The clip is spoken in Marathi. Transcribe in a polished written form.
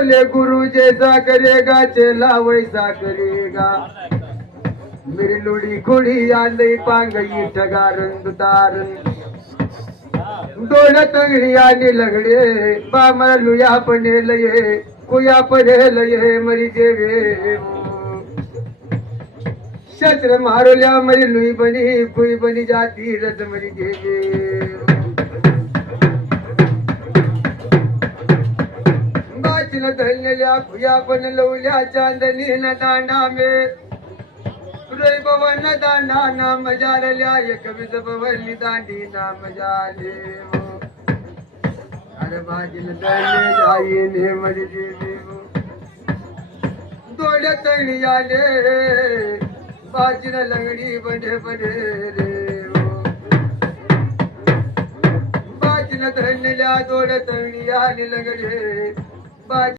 बोले गुरु जैसा करेगा चेला वैसा करेगा मेरी लोडी खोडी आंदई पांगई ठगारन दुतारन डोळ्यात तंगडी आणि लगडे बामला लुया पणे लये कुया पणे लये मरी देवे शस्त्र मारोल्या मरी लुई बनी कुई बनी जाती रस मरी देवे बाचन धरलेल्या कुया पण लवल्या चांदणी न दांडा मे तुरे भवन दांडा ना मजारल्या एक विज भवनी दांडी ना मजाले अरे बाजील धरले जाई ने मरी देवे डोळ्यात तंगडी आले बाजीन लंगडी बडे बडे रे बाजीन धरलेल्या डोळ्यात तंगडी आली लंगडे बाजी